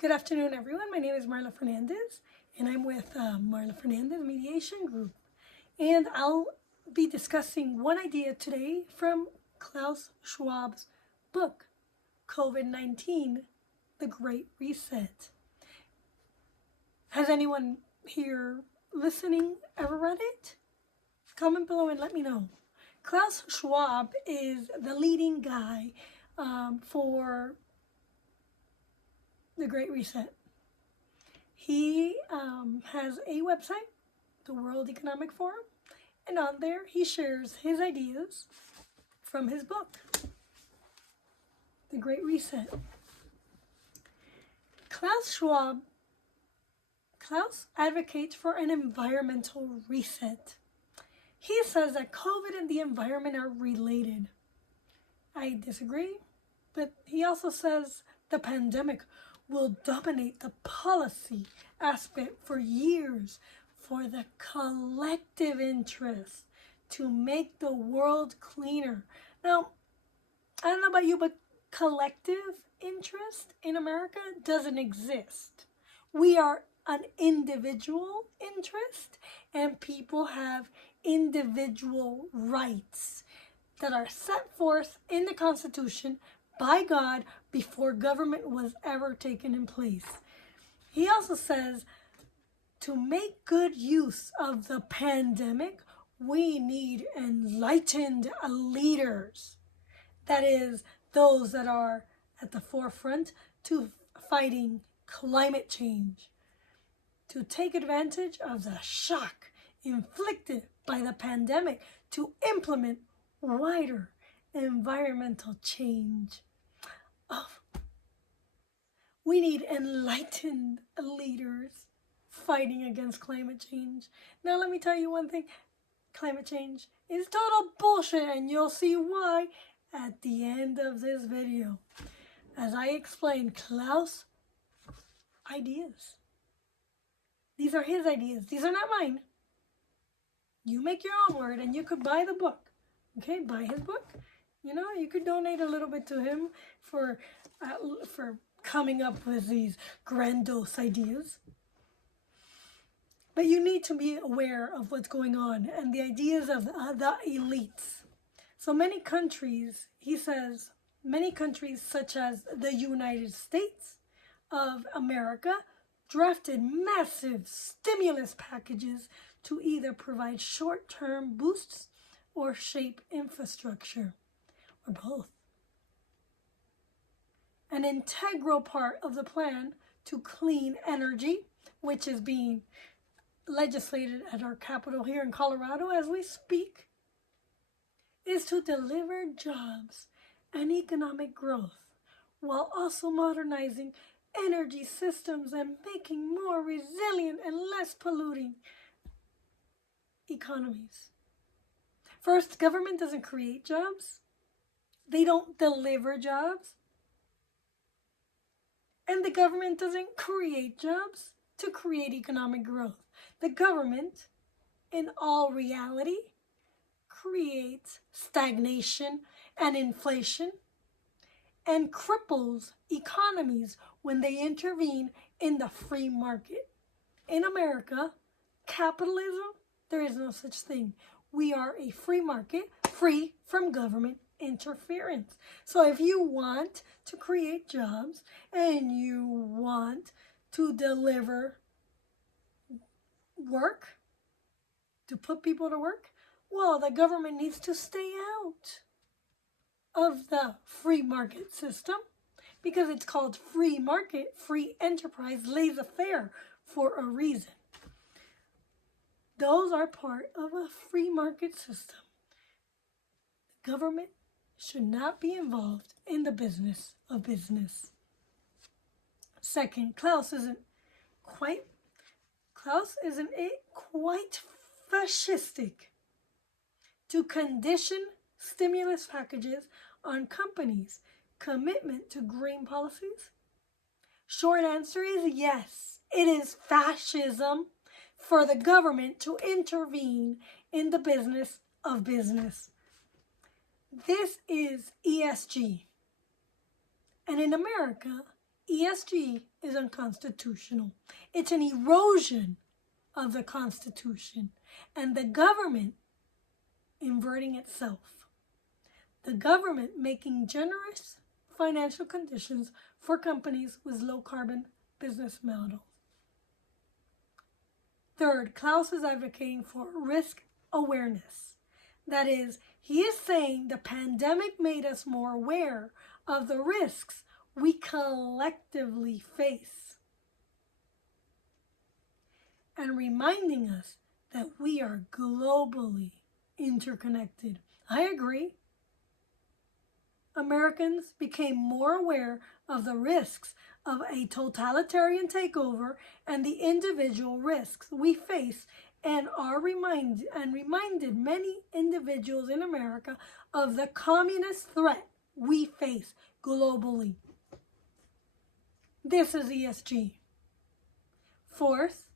Good afternoon, everyone. My name is Marla Fernandez, and I'm with Marla Fernandez Mediation Group. And I'll be discussing one idea today from Klaus Schwab's book, COVID-19, The Great Reset. Has anyone here listening ever read it? Comment below and let me know. Klaus Schwab is the leading guy for the Great Reset. He has a website, the World Economic Forum, and on there he shares his ideas from his book, The Great Reset. Klaus advocates for an environmental reset. He says that COVID and the environment are related. I disagree, but he also says the pandemic will dominate the policy aspect for years for the collective interest to make the world cleaner. Now, I don't know about you, but collective interest in America doesn't exist. We are an individual interest, and people have individual rights that are set forth in the Constitution by God before government was ever taken in place. He also says to make good use of the pandemic, we need enlightened leaders. That is, those that are at the forefront to fighting climate change, to take advantage of the shock inflicted by the pandemic to implement wider environmental change. We need enlightened leaders fighting against climate change. Now let me tell you one thing. Climate change is total bullshit, and you'll see why at the end of this video. As I explain Klaus' ideas. These are his ideas. These are not mine. You make your own word, and you could buy the book. Okay, buy his book. You know, you could donate a little bit to him for coming up with these grandiose ideas. But you need to be aware of what's going on and the ideas of the elites. So many countries, he says, many countries such as the United States of America drafted massive stimulus packages to either provide short-term boosts or shape infrastructure, or both. An integral part of the plan to clean energy, which is being legislated at our capital here in Colorado as we speak, is to deliver jobs and economic growth while also modernizing energy systems and making more resilient and less polluting economies. First, government doesn't create jobs. They don't deliver jobs. And the government doesn't create jobs to create economic growth. The government, in all reality, creates stagnation and inflation and cripples economies when they intervene in the free market. In America, capitalism, there is no such thing. We are a free market, free from government interference. So if you want to create jobs and you want to deliver work, to put people to work, well, the government needs to stay out of the free market system because it's called free market, free enterprise, laissez-faire for a reason. Those are part of a free market system. The government should not be involved in the business of business. Second, Klaus isn't quite fascistic to condition stimulus packages on companies' commitment to green policies? Short answer is yes. It is fascism for the government to intervene in the business of business. This is ESG. And in America, ESG is unconstitutional. It's an erosion of the Constitution and the government inverting itself. The government making generous financial conditions for companies with low carbon business models. Third, Klaus is advocating for risk awareness. That is, he is saying the pandemic made us more aware of the risks we collectively face and reminding us that we are globally interconnected. I agree. Americans became more aware of the risks of a totalitarian takeover and the individual risks we face and reminded many individuals in America of the communist threat we face globally. This is ESG. Fourth,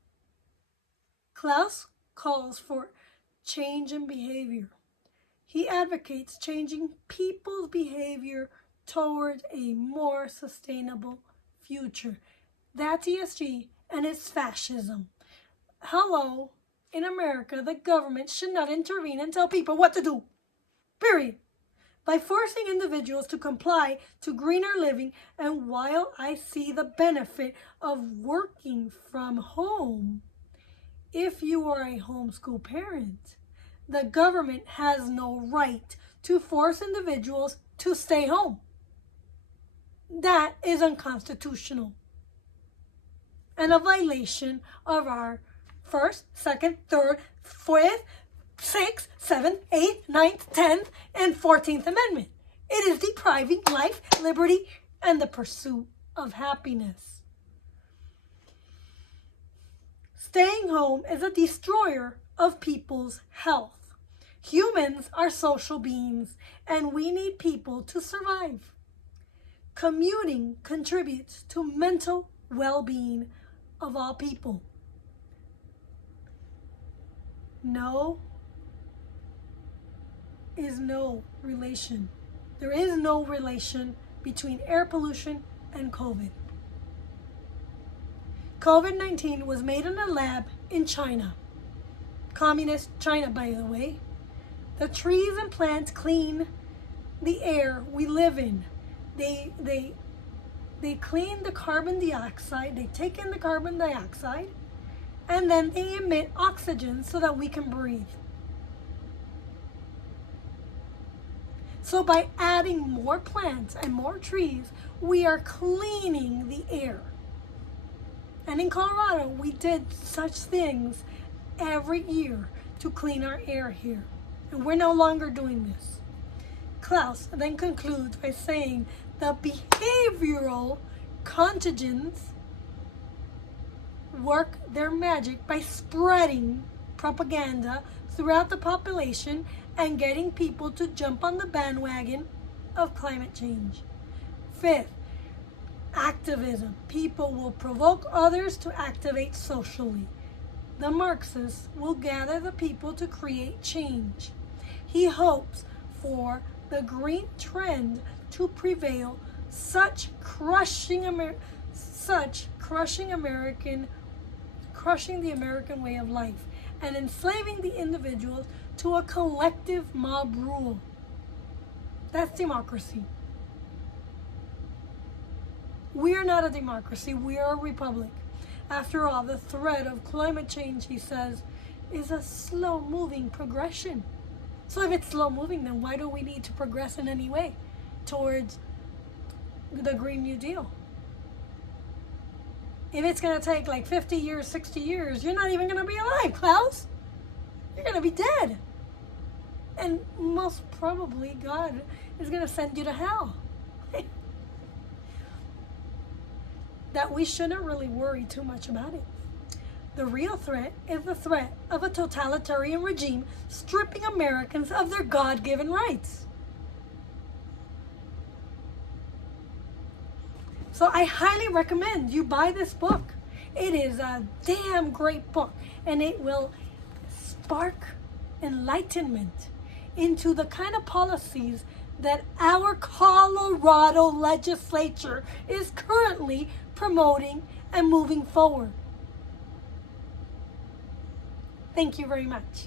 Klaus calls for change in behavior. He advocates changing people's behavior towards a more sustainable future. That's ESG, and it's fascism. Hello, in America, the government should not intervene and tell people what to do. Period. By forcing individuals to comply to greener living, and while I see the benefit of working from home, if you are a homeschool parent, the government has no right to force individuals to stay home. That is unconstitutional and a violation of our First, Second, Third, Fourth, Sixth, Seventh, Eighth, Ninth, 10th, and 14th Amendment. It is depriving life, liberty, and the pursuit of happiness. Staying home is a destroyer of people's health. Humans are social beings, and we need people to survive. Commuting contributes to mental well-being of all people. No is no relation. There is no relation between air pollution and COVID. COVID-19 was made in a lab in China. Communist China, by the way. The trees and plants clean the air we live in. They clean the carbon dioxide. They take in the carbon dioxide, and then they emit oxygen so that we can breathe. So by adding more plants and more trees, we are cleaning the air. And in Colorado, we did such things every year to clean our air here. And we're no longer doing this. Klaus then concludes by saying the behavioral contagions work their magic by spreading propaganda throughout the population and getting people to jump on the bandwagon of climate change. Fifth, activism. People will provoke others to activate socially. The Marxists will gather the people to create change. He hopes for the green trend to prevail, crushing the American way of life and enslaving the individuals to a collective mob rule. That's democracy. We are not a democracy, we are a republic. After all, the threat of climate change, he says, is a slow-moving progression. So if it's slow-moving, then why do we need to progress in any way towards the Green New Deal? If it's going to take like 50 years, 60 years, you're not even going to be alive, Klaus. You're going to be dead. And most probably God is going to send you to hell. That we shouldn't really worry too much about it. The real threat is the threat of a totalitarian regime stripping Americans of their God-given rights. So I highly recommend you buy this book. It is a damn great book, and it will spark enlightenment into the kind of policies that our Colorado legislature is currently promoting and moving forward. Thank you very much.